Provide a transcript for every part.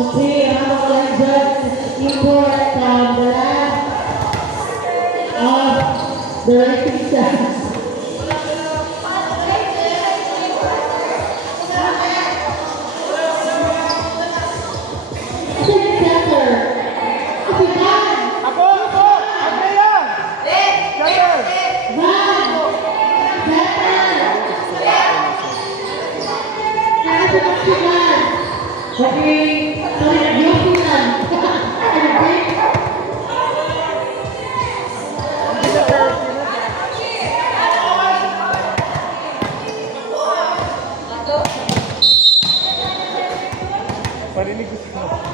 Okay, ang mga judge import from the land of the racing stars. Okay, parinig ko siya.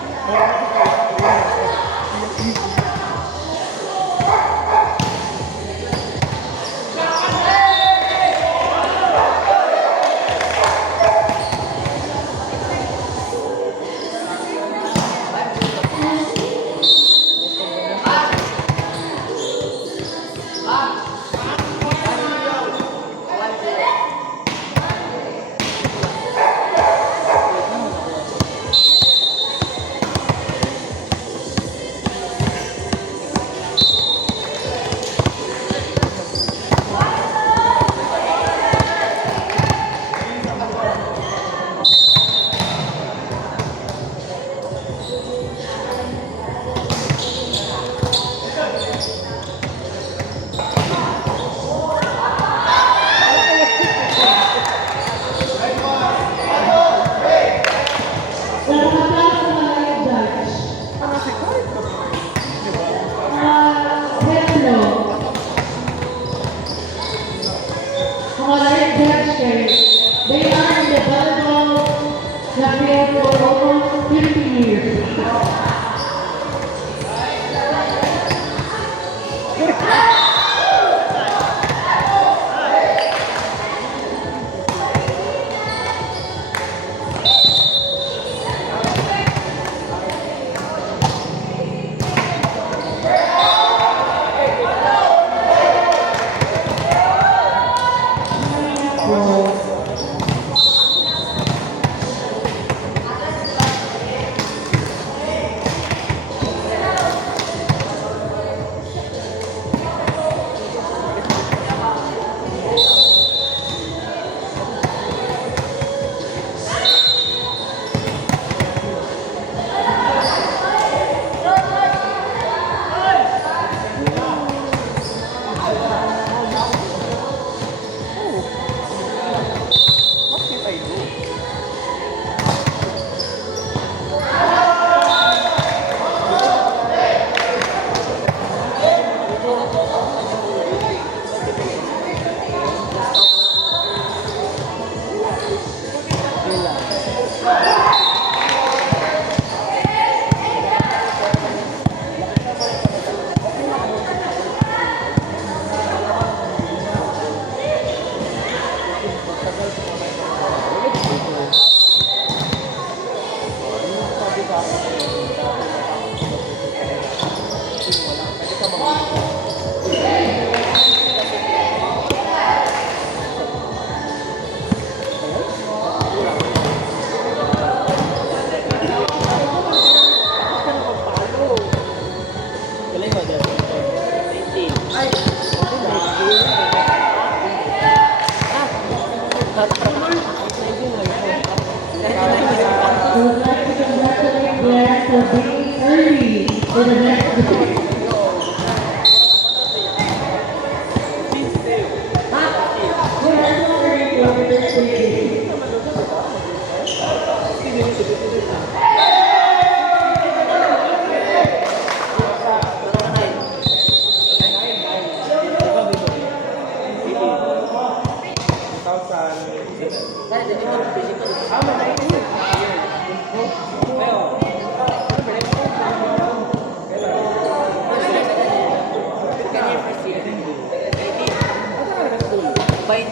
they are in the volleyball field for almost 50 years.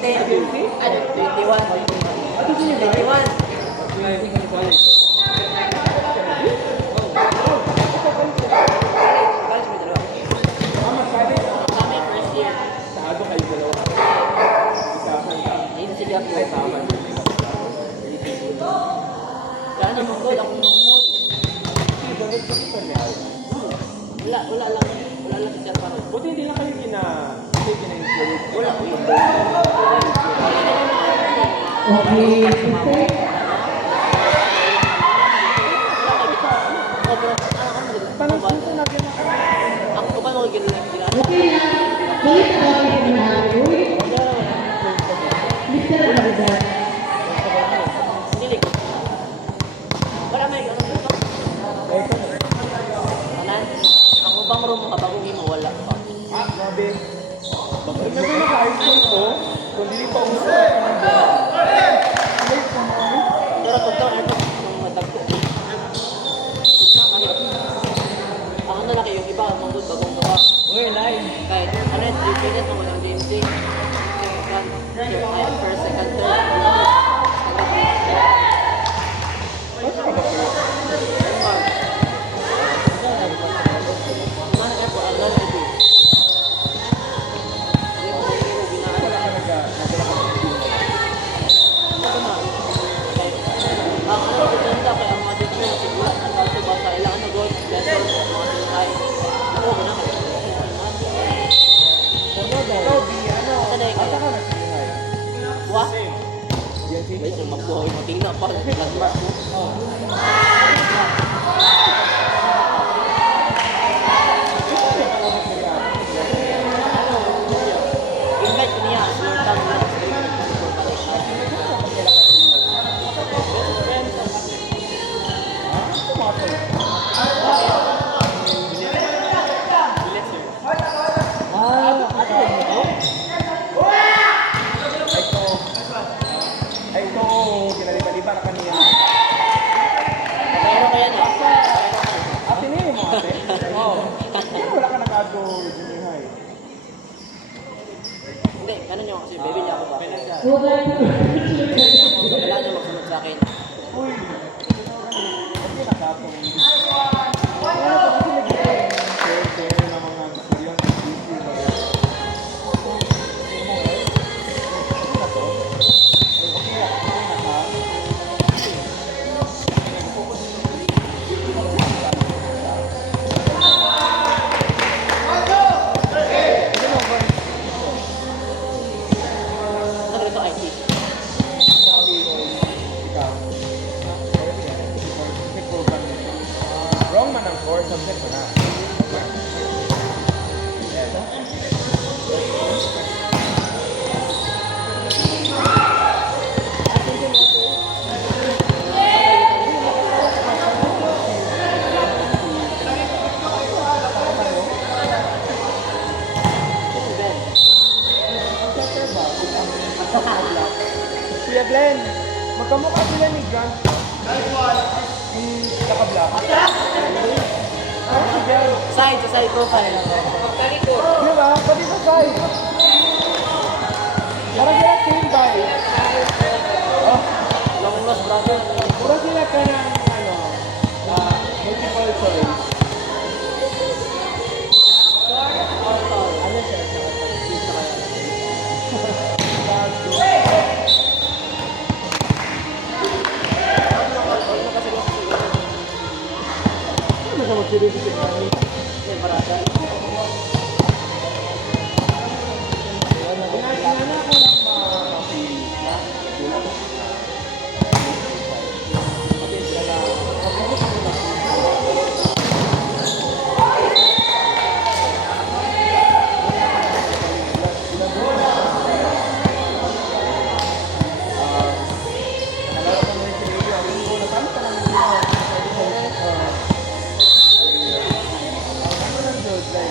Ano, 21. Ato siya ba? 21. College mo dalawa. Kami first year. Sado kayo dalawa. Isahan ka. Ayun sila po. Ay, tama. Kaya mo ko, ako nungod. Dapat sa kita niya. Wala lang siya parang. Buti hindi na kayo kina-include. Wala. Okay, okay. Tanong suso natin na. Ako pa nung ginagawa. Okay na. Balik na kami sa mga uy. Mr. Navidad. Dili ko. Wala may ano dito. Kanan. Ako bang room ka bago mo wala pa. Ah, grabe. Bakit na ba naka-high school ko? Kung hindi pa uso. Pero totoo ito nung matagpo. Ang ano na kayo iba ang mangod bagong gawa. Uy, line. Kahit ano yung 3 minutes mo walang DMC. First, second, third. Wah, wait, magbuhay mo tingnan pa landmark mo. Invite ko niya, sultan lang. Ay, ito, kinaliba-liba na kanina. Pero kaya niya. Ate niya mo, ate? Oo. Kaya wala ka nag-ado junior high. Hindi, ganun yung kasi baby niya ako ba? Huwag Wala niya magsunod sa akin. Uy! Kasi nakatong. Wala ko kasi nag-share ng mga Korean YouTube. Ano rito IT? Wrong man ang core subject mo na. Kuya Glenn, magkamukha sila ni Grant. Yung naka-black. Si Jan. Side to side profile. Di ba? Pati sa side. Parang sila same body. Oh, Long lost brother. pura sila ka ng multiple choice. Ano siya? Nakapag-tweet na kaya. Ano sa mag-series si Granny? May barada. Like,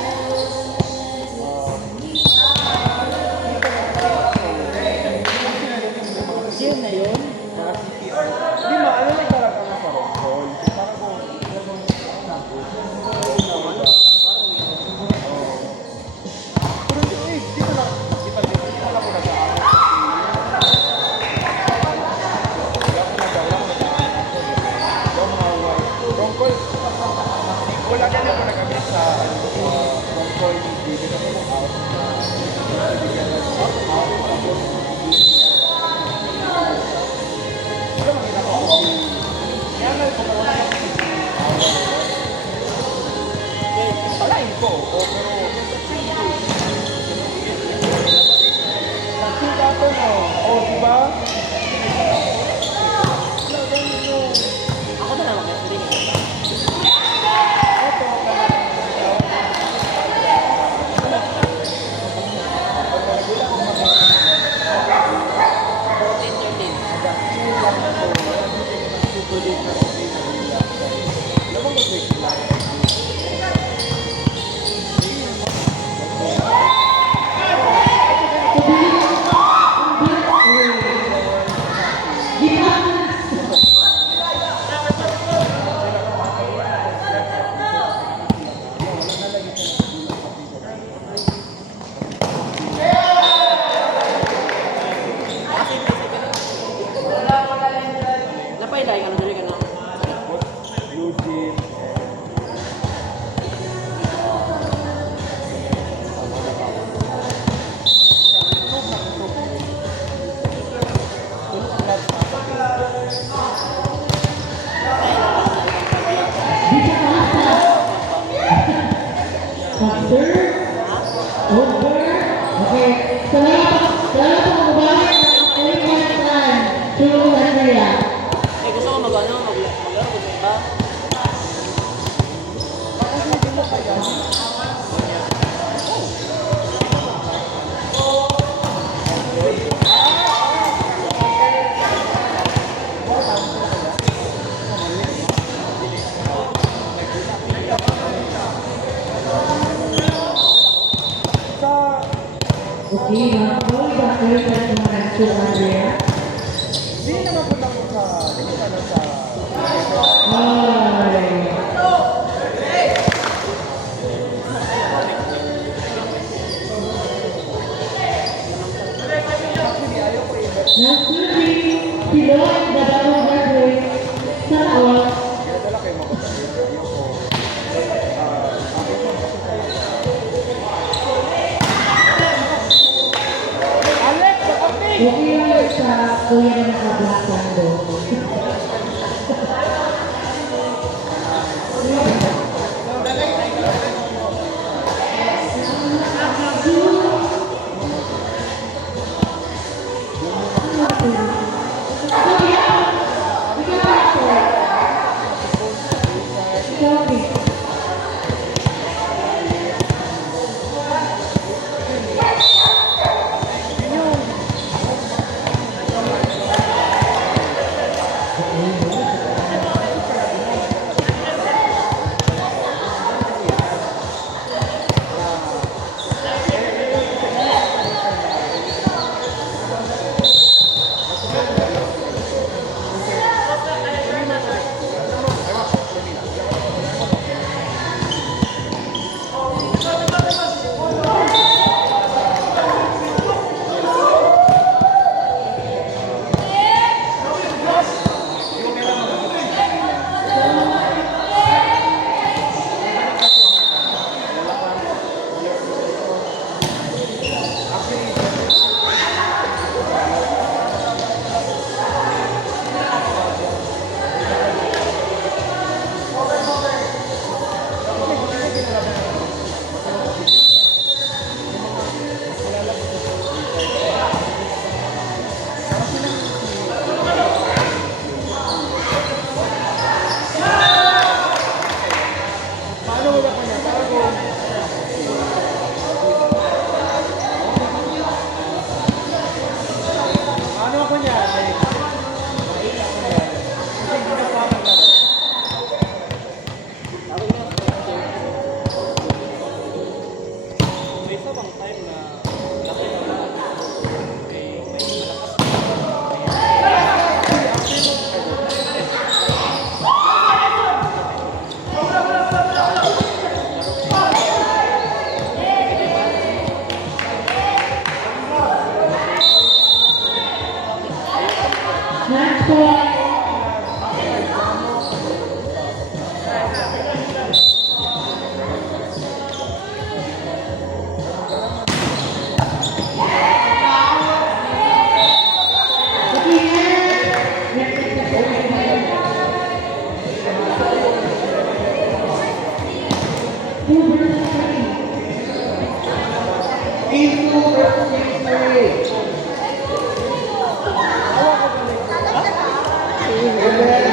Palain ko. O, pero... Nakita ko no. O, diba? Ako na lang mag-referee. Napay dahil ano dali ka na. Eugene. After, over, okay. Salamat po kumabalik ng Olympic time to Andrea. Eh, gusto ko mag-ano, maglaro ko sa iba. Okay, mga boy, after that naman to Andrea. Hindi naman po lang sa... Hindi naman sa... Ay. Nasubi, Pilot, Dadao, Hardway, sa all. Kaya dala kayo mababalik. Ayoko. Alex, okay! Okay lang sa kuya na naka-black condo. 2 versus 3. Team 2 versus Team 3. And then,